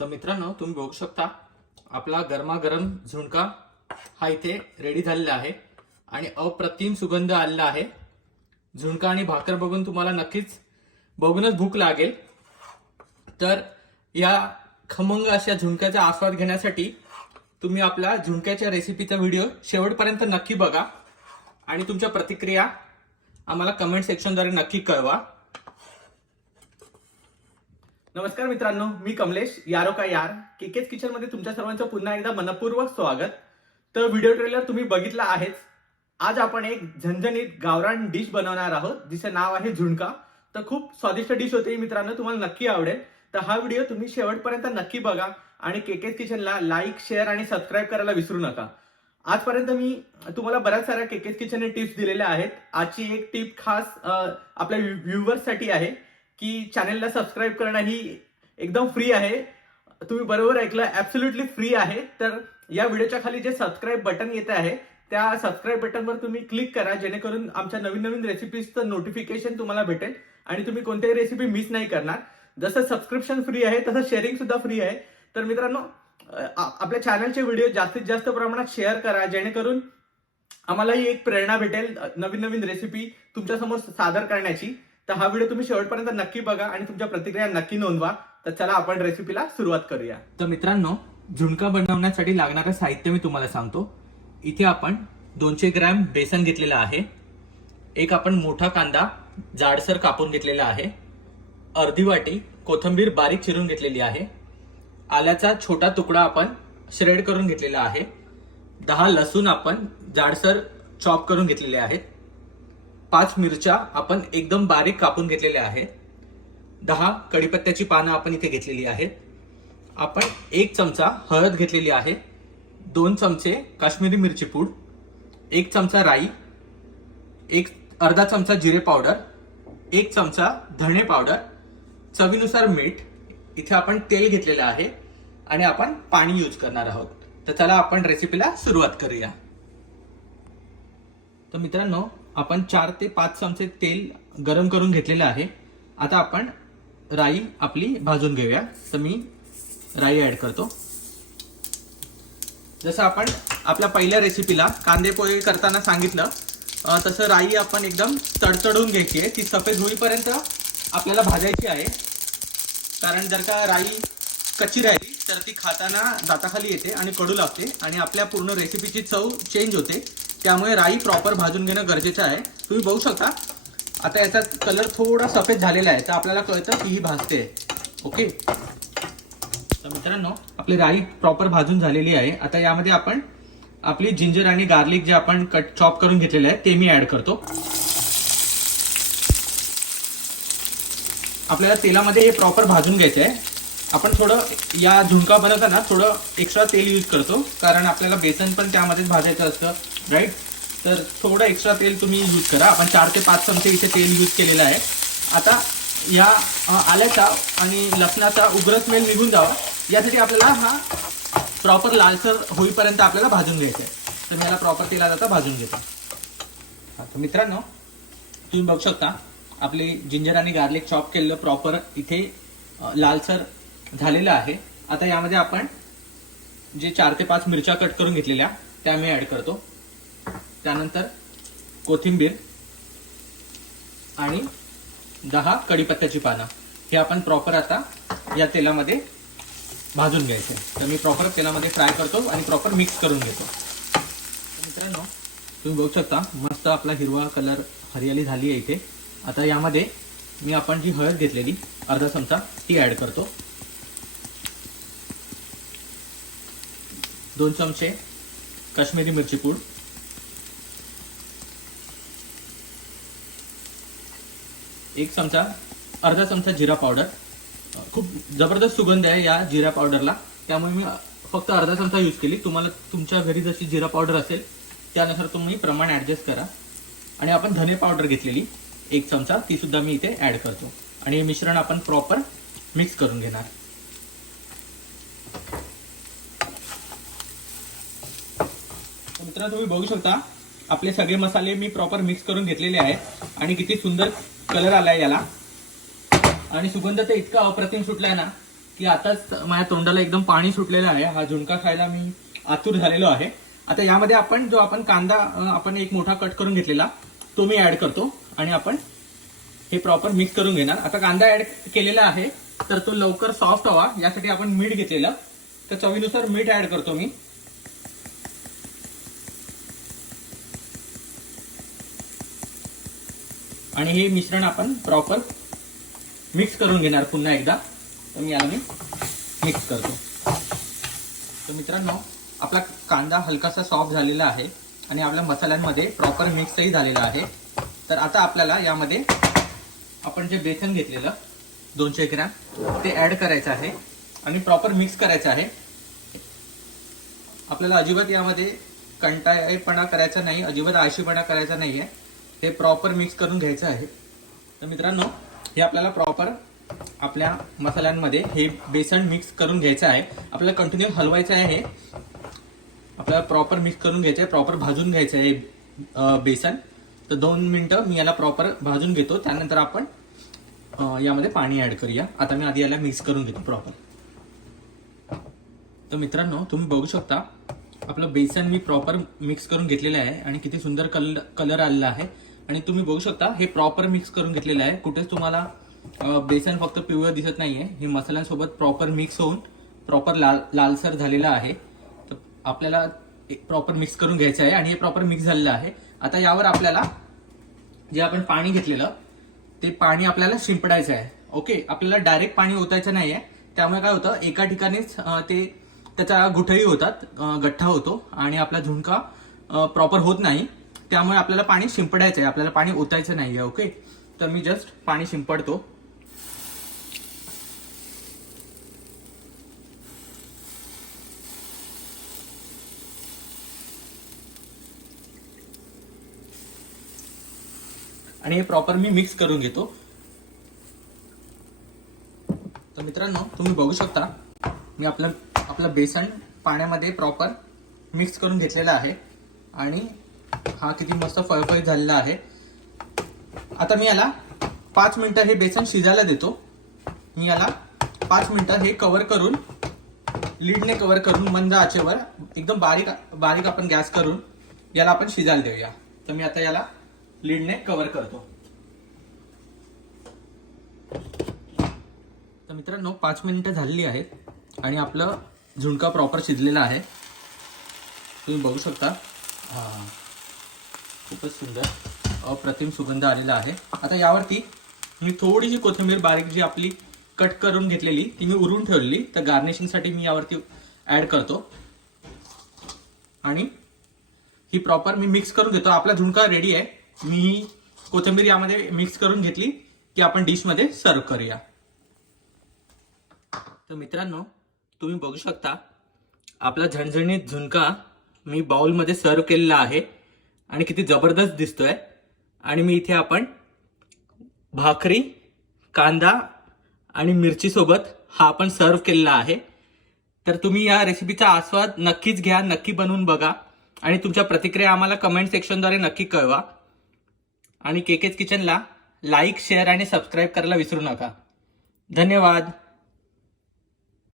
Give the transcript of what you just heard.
तर मित्रांनो, तुम्ही बघू शकता आपला गरमागरम झुणका हा इथे रेडी झालेला आहे आणि अप्रतिम सुगंध आलेला आहे। झुणका आणि भाकर बघून तुम्हाला नक्कीच बघूनच भूक लागेल। तर या खमंग अशा झुणक्याचा आस्वाद घेण्यासाठी तुम्ही आपला झुणक्याच्या रेसिपीचा व्हिडिओ शेवटपर्यंत नक्की बघा आणि तुमच्या प्रतिक्रिया आम्हाला कमेंट सेक्शनद्वारे नक्की कळवा। नमस्कार मित्रांनो, मी कमलेश यारो का यार केकेस किचन मध्ये तुमच्या सर्वांचं पुन्हा एकदा मनपूर्वक स्वागत। तर व्हिडिओ ट्रेलर तुम्ही बघितला आहेच। आज आपण एक झणझणीत गावरान डिश बनवणार आहोत जिचे नाव आहे झुणका। तर खूप स्वादिष्ट डिश होते मित्रांनो, तुम्हाला नक्की आवडेल। तर हा व्हिडिओ तुम्ही शेवटपर्यंत नक्की बघा आणि केकेस किचनला लाईक, शेअर आणि सबस्क्राईब करायला विसरू नका। आजपर्यंत मी तुम्हाला बऱ्याच साऱ्या केकेस किचनने टिप्स दिलेल्या आहेत। आजची एक टिप खास आपल्या व्ह्यूअर्ससाठी आहे की चॅनलला सबस्क्राईब करणं ही एकदम फ्री आहे। तुम्ही बरोबर ऐकलं, ऍब्सोल्युटली फ्री आहे। तर या व्हिडिओच्या खाली जे सबस्क्राईब बटन येते आहे त्या सबस्क्राईब बटनवर तुम्ही क्लिक करा, जेणेकरून आमच्या नवीन नवीन रेसिपीजचं नोटिफिकेशन तुम्हाला भेटेल आणि तुम्ही कोणत्याही रेसिपी मिस नाही करणार। जसं सबस्क्रिप्शन फ्री आहे तसं शेअरिंग सुद्धा फ्री आहे। तर मित्रांनो, आपल्या चॅनलचे व्हिडिओ जास्तीत जास्त प्रमाणात शेअर करा, जेणेकरून आम्हालाही एक प्रेरणा भेटेल नवीन नवीन रेसिपी तुमच्या समोर सादर करण्याची। तर हा व्हिडिओ तुम्ही शेवटपर्यंत नक्की बघा आणि तुमच्या प्रतिक्रिया नक्की नोंदवा। तर चला आपण रेसिपीला सुरुवात करूया। तर मित्रांनो, झुणका बनवण्यासाठी लागणारं साहित्य मी तुम्हाला सांगतो। इथे आपण 200 ग्रॅम बेसन घेतलेलं आहे, एक आपण मोठा कांदा जाडसर कापून घेतलेला आहे, अर्धी वाटी कोथिंबीर बारीक चिरून घेतलेली आहे, आल्याचा छोटा तुकडा आपण श्रेड करून घेतलेला आहे, 10 लसूण आपण जाडसर चॉप करून घेतलेले आहेत, 5 मिरच्या आपण एकदम बारीक कापून घेतलेल्या आहेत, 10 कढीपत्त्याची पानं आपण इथे घेतलेली आहेत, आपण 1 चमचा हळद घेतलेली आहे, 2 चमचे काश्मीरी मिरची पूड, 1 चमचा राई, अर्धा चमचा जिरे पावडर, 1 चमचा धणे पावडर, चवीनुसार मीठ, इथे आपण तेल घेतलेलं आहे आणि आपण पाणी यूज करणार आहोत। तर चला आपण रेसिपीला सुरुवात करूया। तर मित्रांनो, आपण 4 ते 5 चमचे तेल गरम करून घेतलेलं आहे। आता आपण राई आपली भाजून घेऊया। तर मी राई ऍड करतो। जसं आपण आपल्या पहिल्या रेसिपीला कांदे पोहे करताना सांगितलं तसं राई आपण एकदम तडतडून घ्यायची आहे। ती सफेद होईपर्यंत आपल्याला भाजायची आहे, कारण जर का राई कच्ची राहिली तर ती खाताना दाताखाली येते आणि कडू लागते आणि आपल्या पूर्ण रेसिपीची चव चेंज होते। त्यामुळे राई प्रॉपर भाजून घेणं गरजेचं आहे। तुम्ही बघू शकता आता याचा कलर थोडा सफेद झालेला आहे, तर आपल्याला कळतं की ही भाजते। ओके, तर मित्रांनो, आपली राई प्रॉपर भाजून झालेली आहे। आता यामध्ये आपण आपली जिंजर आणि गार्लिक जे आपण चॉप करून घेतलेले आहे ते मी ऍड करतो। आपल्याला तेलामध्ये हे प्रॉपर भाजून घ्यायचं आहे। आपण थोडं या झुणका बनवताना थोडं एक्स्ट्रा तेल यूज करतो, कारण आपल्याला बेसन पण त्यामध्येच भाजायचं असतं, राईट। तर थोडं एक्स्ट्रा तेल तुम्ही यूज करा। आपण 4 ते 5 चमचे इथे तेल यूज केलेलं आहे। आता या आल्याचा आणि लसणाचा उग्र स्मेल निघून जावा यासाठी आपल्याला हा प्रॉपर लालसर होईपर्यंत आपल्याला भाजून घ्यायचं आहे। तर मी याला प्रॉपर तेलात आता भाजून घेतो। तर मित्रांनो, तुम्ही बघू शकता आपले जिंजर आणि गार्लिक चॉप केलेलं प्रॉपर इथे लालसर झालेलं आहे। आता यामध्ये आपण जे 4 ते 5 मिरच्या कट करून घेतलेल्या त्या मी ऍड करतो। त्यानंतर कोथिंबीर आणि 10 कढीपत्त्याची पानं हे आपण प्रॉपर आता या तेलामध्ये भाजून घ्यायचे। तर मी प्रॉपर तेलामध्ये फ्राय करतो आणि प्रॉपर मिक्स करून घेतो। मित्रांनो, तुम्ही बघू शकता मस्त आपला हिरवा कलर हरियाली झाली आहे इथे। आता यामध्ये मी आपण जी हळद घेतलेली अर्धा चमचा ती ऍड करतो, 2 चमचे काश्मीरी मिरची पूड, 1 चमचा अर्धा चमचा जिरा पावडर। खूप जबरदस्त सुगंध आहे या जिरा पावडरला, त्यामुळे मी फक्त अर्धा चमचा यूज केली। तुम्हाला तुमच्या घरी जशी जिरा पावडर असेल त्यानुसार तुम्ही प्रमाण ऍडजस्ट करा। आणि आपण धने पावडर घेतलेली 1 चमचा ती सुद्धा मी इथे ऍड करतो आणि हे मिश्रण आपण प्रॉपर मिक्स करून घेणार। मित्रांनो, तुम्ही बघू शकता आपले सगळे मसाले मी प्रॉपर मिक्स करून घेतलेले आहेत आणि किती सुंदर कलर आलाय याला आणि सुगंध तर इतका अप्रतिम सुटलाय ना की आताच माझ्या तोंडाला एकदम पाणी सुटलेलं आहे. हा झुणका खायला मी आतुर झालेलो आहे. आता यामध्ये आपण कांदा आपण एक मोठा कट करून घेतलेला तो मी ऍड करतो आणि आपण हे प्रॉपर मिक्स करून घेणार. आता कांदा ऍड केलेला आहे तर तो लवकर सॉफ्ट व्हावा यासाठी आपण मीठ घेतलेलं, तर चवीनुसार मीठ ऍड करतो मी. आणि हे मिश्रण आपण प्रॉपर मिक्स करून घेणार पुन्हा एकदा. तर मी याला मिक्स करतो. तर मित्रांनो, आपला कांदा हलकासा सॉफ्ट झालेला आहे आणि आपल्या मसाल्यांमध्ये प्रॉपर मिक्सही झालेला आहे. तर आता आपल्याला यामध्ये आपण जे बेसन घेतलेलं 200 ग्रॅम ते ऍड करायचं आहे आणि प्रॉपर मिक्स करायचं आहे. आपल्याला अजिबात यामध्ये कंटाळेपणा करायचा नाही, अजिबात आळशीपणा करायचा नाहीये. हे प्रॉपर मिक्स करून घ्यायचं आहे. तर मित्रांनो, हे आपल्याला प्रॉपर आपल्या मसाल्यांमध्ये हे बेसन मिक्स करून घ्यायचं आहे. आपल्याला कंटिन्यू हलवायचं आहे. आपल्याला प्रॉपर मिक्स करून घ्यायचं आहे, प्रॉपर भाजून घ्यायचं आहे बेसन. तर 2 मिनिटं मी याला प्रॉपर भाजून घेतो. त्यानंतर आपण यामध्ये पाणी ऍड करूया. आता मी आधी याला मिक्स करून घेतो प्रॉपर. तर मित्रांनो, तुम्ही बघू शकता आपलं बेसन मी प्रॉपर मिक्स करून घेतलेलं आहे आणि किती सुंदर कलर आलेला आहे. आणि तुम्ही बघू शकता हे प्रॉपर मिक्स करून घेतलेलं आहे. कुठेच तुम्हाला बेसन फक्त पिवळं दिसत नाहीये. हे मसाल्यांसोबत प्रॉपर मिक्स होऊन प्रॉपर लालसर झालेलं आहे. तर आपल्याला प्रॉपर मिक्स करून घ्यायचं आहे आणि हे प्रॉपर मिक्स झालेलं आहे. आता यावर आपल्याला जे आपण पाणी घेतलेलं ते पाणी आपल्याला शिंपडायचं आहे. ओके, आपल्याला डायरेक्ट पाणी ओतायचं नाहीये. त्यामुळे काय होतं, एका ठिकाणीच ते त्याच्या गुठळी होतात, गठ्ठा होतो आणि आपला झुणका प्रॉपर होत नाही. त्यामुळे आपल्याला पाणी शिंपडायचं आहे, आपल्याला पाणी ओतायचं नाहीये. ओके, तर मी जस्ट पाणी शिंपडतो. आणि हे प्रॉपर मी मिक्स करून घेतो. तर मित्रांनो, तुम्ही बघू शकता मी आपलं बेसन पाण्यामध्ये प्रॉपर मिक्स करून घेतलेला आहे आणि हा किती मस्त फळफळीत झालेला आहे. आता मी याला 5 मिनिटं हे बेसन शिजायला देतो. मी याला 5 मिनिटं हे कव्हर करून, लीडने कव्हर करून मंद आचेवर एकदम बारीक आपण गॅस करून याला आपण शिजायला देऊया. तर मी आता याला लीडने कव्हर करतो. तर मित्रांनो, 5 मिनिटं झालेली आहेत आणि आपलं झुणका प्रॉपर शिजलेला आहे. तुम्ही बघू शकता. खूपच सुंदर अप्रतिम सुगंध आलेला आहे. आता यावरती मी थोडीशी कोथिंबीर बारीक जी आपली कट करून घेतलेली ती मी उरून ठेवलेली, तर गार्निशिंगसाठी मी यावरती ऍड करतो आणि ही प्रॉपर मी मिक्स करून घेतो. आपला झुणका रेडी आहे. मी कोथिंबीर यामध्ये मिक्स करून घेतली की आपण डिशमध्ये सर्व करूया. तर मित्रांनो, तुम्ही बघू शकता आपला झणझणीत झुणका मी बाउलमध्ये सर्व केलेला आहे आणि किती जबरदस्त दिसतोय. आणि मी इथे आपण भाकरी, कांदा आणि मिरची सोबत हा आपण सर्व केलेला आहे. तर तुम्ही या रेसिपीचा आस्वाद नक्कीच घ्या, नक्की बनवून बघा आणि तुमच्या प्रतिक्रिया आम्हाला कमेंट सेक्शनद्वारे नक्की कळवा. आणि केकेज किचनला लाईक, शेअर आणि सबस्क्राईब करायला विसरू नका. धन्यवाद.